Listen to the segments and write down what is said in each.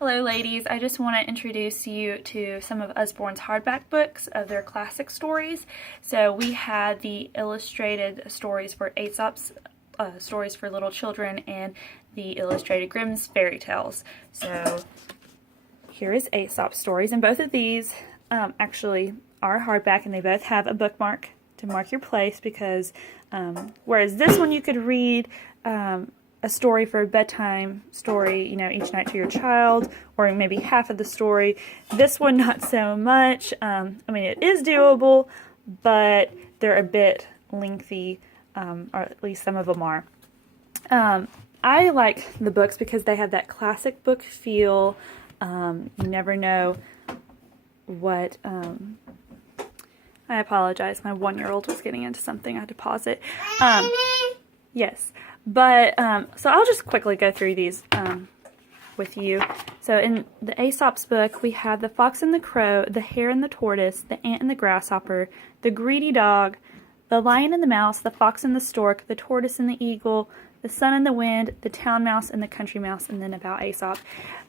Hello ladies, I just want to introduce you to some of Usborne's hardback books of their classic stories. So we had the illustrated stories for Aesop's stories for little children and the illustrated Grimm's fairy tales. So here is Aesop's stories, and both of these actually are hardback, and they both have a bookmark to mark your place because whereas this one you could read a story for a bedtime story, each night to your child, or maybe half of the story. This one, not so much. I mean, it is doable, but they're a bit lengthy, or at least some of them are. I like the books because they have that classic book feel. You never know what... I apologize. My 1-year-old was getting into something. I had to pause it. Yes. But, so I'll just quickly go through these with you. So in the Aesop's book, we have the fox and the crow, the hare and the tortoise, the ant and the grasshopper, the greedy dog, the lion and the mouse, the fox and the stork, the tortoise and the eagle, the sun and the wind, the town mouse and the country mouse, and then about Aesop.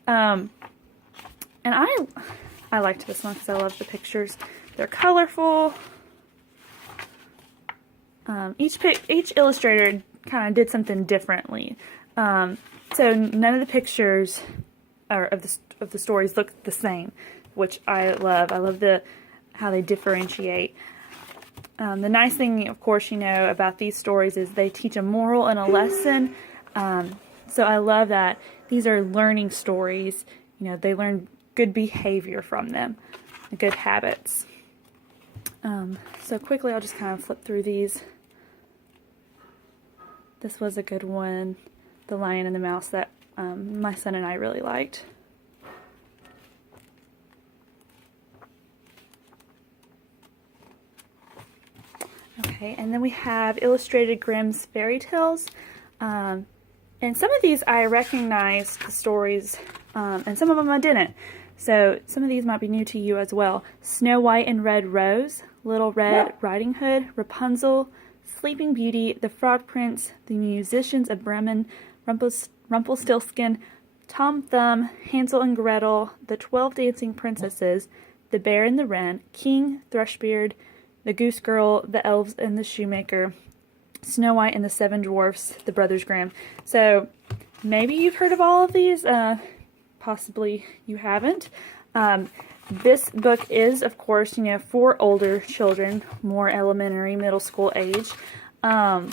And I liked this one because I love the pictures. They're colorful. Each illustrator kind of did something differently. So none of the pictures of the stories look the same, which I love. I love how they differentiate. The nice thing, of course, about these stories is they teach a moral and a lesson. So I love that these are learning stories. They learn good behavior from them, good habits. So quickly, I'll just kind of flip through these. This was a good one, The Lion and the Mouse, that my son and I really liked. Okay, and then we have Illustrated Grimm's Fairy Tales. And some of these I recognized the stories, and some of them I didn't. So some of these might be new to you as well. Snow White and Red Rose, Little Red Riding Hood, Rapunzel, Sleeping Beauty, The Frog Prince, The Musicians of Bremen, Rumpelstiltskin, Tom Thumb, Hansel and Gretel, The 12 Dancing Princesses, The Bear and the Wren, King Thrushbeard, The Goose Girl, The Elves and the Shoemaker, Snow White and the Seven Dwarfs, The Brothers Grimm. So maybe you've heard of all of these, possibly you haven't. This book is, of course, for older children, more elementary, middle school age. I'm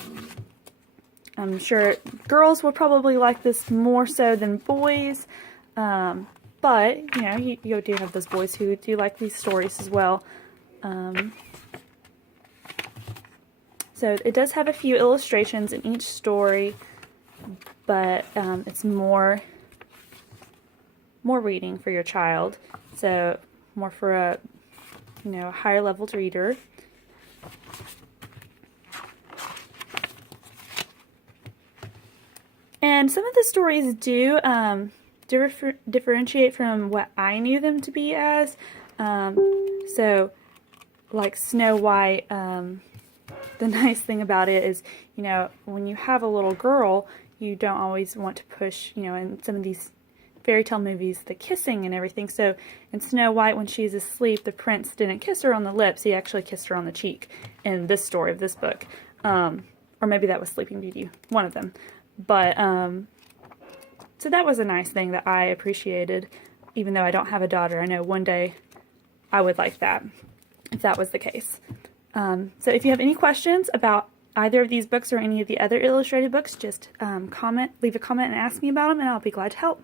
sure girls will probably like this more so than boys, but, you do have those boys who do like these stories as well. So it does have a few illustrations in each story, but it's more reading for your child, so more for a higher leveled reader. And some of the stories do differentiate from what I knew them to be as. So like Snow White, the nice thing about it is, when you have a little girl, you don't always want to push, in some of these fairy tale movies, the kissing and everything. So in Snow White, when she's asleep, the prince didn't kiss her on the lips, he actually kissed her on the cheek in this story of this book. Or maybe that was Sleeping Beauty, one of them. But, so that was a nice thing that I appreciated, even though I don't have a daughter. I know one day I would like that, if that was the case. So if you have any questions about either of these books or any of the other illustrated books, just leave a comment and ask me about them, and I'll be glad to help.